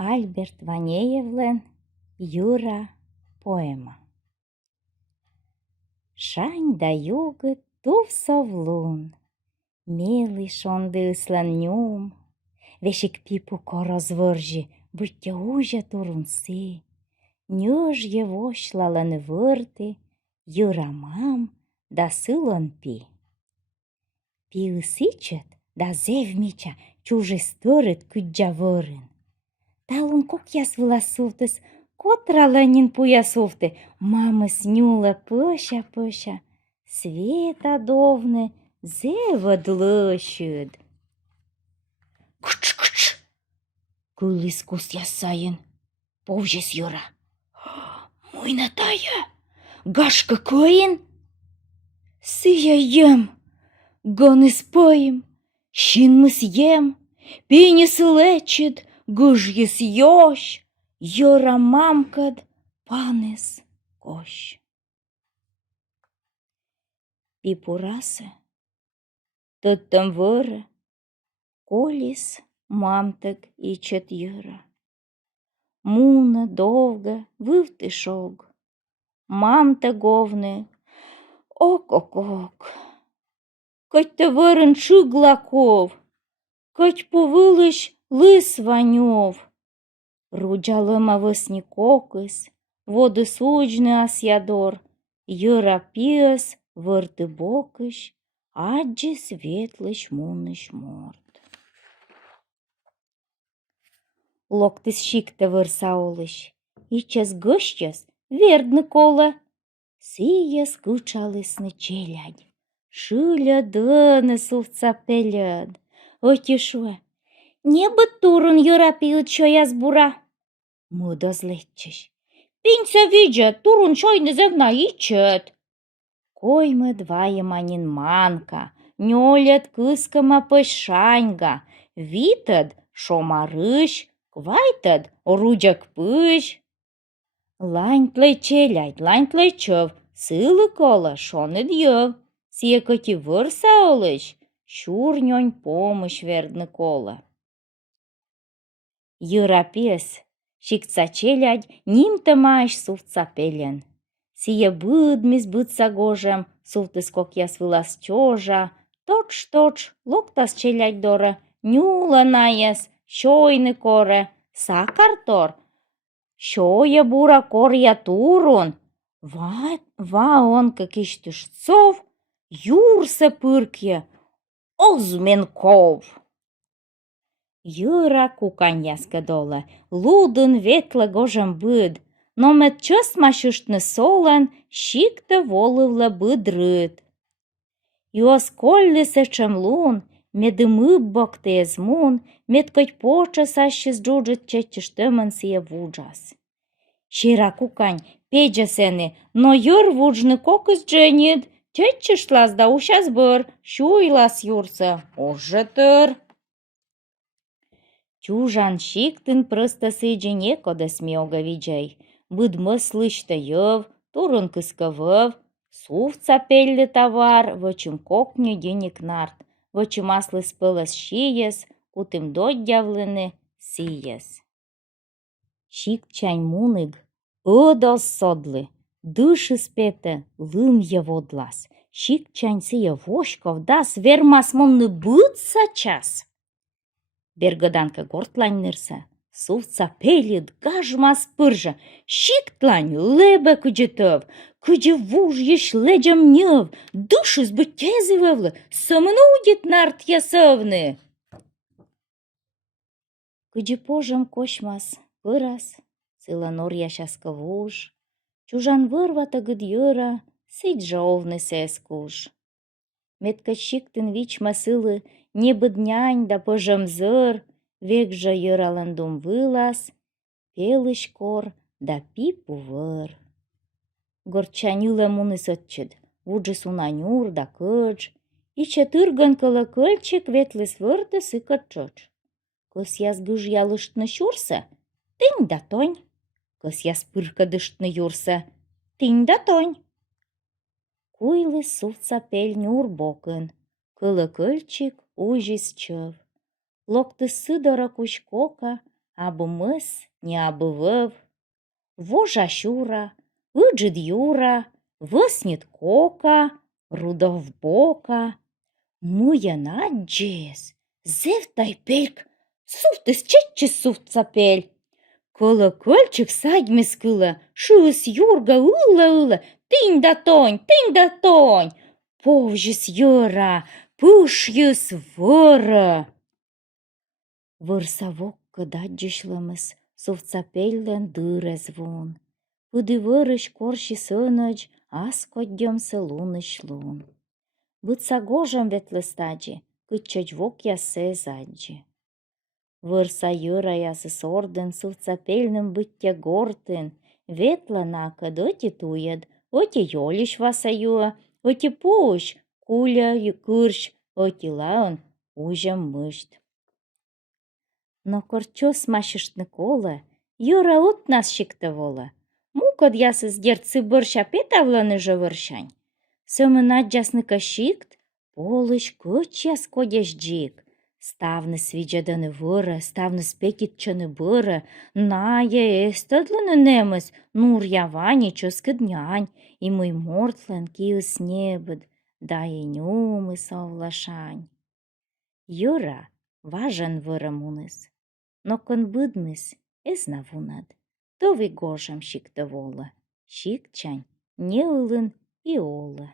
Альберт Ванеевлен Юра поэма. Шань да югыт тув совлун, мелый шонды ыслан нюм, вешик пипу корозвыржи, будьте ужа турунсы, нёж евошлалан вырты, Юра мам да сылон пи. Пи ысычет да зевмича, чужи стырыт куджа вырын. Талун кок яс выласовтыс, котраланин пуясовты, мама снюла пыша, света довны, зева длышыд. Кыч-кыч, кылыс кус ясайын, повжес Юра. Муйна тая, гашка коин? Сыя ем, гоныс поим, щинмыс ем, пенес лечит, гыжьес ёщ, Юра мамкад панес кощ. Пипурасы, тыттым выры, колис мамтык ичет Юра. Муна довга вывты шог, мамта говны, ок-ок-ок. Коть-то вырын шыглаков, коть повылыш лыс ванёв. Руджалыма высни кокыс, воды сужны асядор, Юра пиес вырты бокыш, аджи светлыш муныш морд. Локтыс шикта вырса олыш, ичес гыщес вердны кола. Сыяс кучалысны челядь, шыля дыны сувца пелед. Отишуе, не бы турун Юра пиют чояс бура. Мудоз летчеш. Пинца видя, турун чойны зевна ичет. Коймы двая манин манка, нёлят кыскама пышаньга, витад шомарыш, квайтад руджак пыш. Ланьтлай челядь, ланьтлай чöв, сылы кола шоныд йöв, сие коти вырса олыш, чурнёнь помыш вердны кола. Юра пес, шикца челядь, нимта мааш сувца пелен. Сие быдмис быдса гожем, сувтыс кок яс вылас чожа, точ-точ, локтас челядь дора, нюла наяс, чойны коре, сакар тор, чоя бура коря турун, ваонка киштüш цов, юрса пыркя, озменков. Юра кукань яскадола, лудын ветла гожем быд, но мет чöст машüштны солан, шикта волывла быдрыт. Юас коллесе чемлун, медым ыббокты эзмун, мет коть поча сащыс джуджыт чечеш тăмын сие вуджас. Шира кукань педжесены, но йыр вуджны кокыс дженит, чечешлас да ушас быр, шуйлас юрса, ожжытыр. Чужан шиктын прăста сыйджене кодас миога виджай, быд мыслышта йăв, турын кыскăвăв, сувца пелле тавар, вăчым кокню денег нарт, вăчым аслыс пăлăс шиес, кутым додявлыны сиес. Шикчань муныг, ыдос содлы, дышыс петы лым йăводлас, шикчань сые вошков дас вермас монны быдса час. Бергăданка гортлань нырса, сувца пелит гажмас пыржа, шиктлань лебе куджетăв, куджи вуж еш леджам ньăв, дышыс бытезывевлы, сăмнудит нарт ясăвны. Куджи пожам кочмас пырас, сыла нор яшаска вуж, чужан вырва тăгыд Юра, сыйджа овны сес куж. Меткăт шиктын вичма сылы, не быднянь да пăжам зăр, векжа Юралан дум вылас, пелыш кор да пипу вăр. Горчань ылă муныс ăтчăт, вуджыс унанюр да кăч, иче тыргăн кăлă кăлчек ветлес вырты сыкăт чăч. Кăс яс гыж ялыштнă çурса, тынь да тонь, кăс яс пыркăдыштнă юрса, тынь да тонь. Куйлыс сувца пель нюр бокын, кăлă кăлчик ужис чăв. Локтыс сыдăрă куч кока, абы мыс, не абы вăв. Вожа Щура, ыджыт Юра, вăснет Кока, Рудов Бока. Мыйын аджес, зевтай пельк, суфтыс чечче суфтсапель. Колокольчик садьмес кыла, шывыс Юрга ыла-ыла, тынь да тонь, повжес йăра, пышйăс вăрă. Вырсавокка даджышлымыс, суфтсапельлен дырес вон. Пыдывырыш корши сăнăч, ас коддьомсы луныч лун. Быцагожам ветлыстачи, кыччăчвок яссе заджи. Вырса йăра ясыс ордын, суфтсапельным быття гортын, ветланакăд оти туйăд, оти йоліш васа юа, оти пуш, куля кырщ, оти лаон ужам мышт. Но корчос машыштны колы, йăра утнас çикты волы. Мукăт ясыс йărтси бăрщ апет авланыжы вăрщань. Сăмăн аджасны кăçикт, полыç кăч яс кодящ джик. Ставныс свиджадыны выры, ставныс пекитчăны быры, ная эстăтлăны немыс, нур явани чăскăднянь, и мый мортлăн киыс небăд, да енюмы совлашань. Йăра важан выры муныс, но кон быдмыс эс навунад, тăви гожам çикты волы, çиктчань не ылын и олы.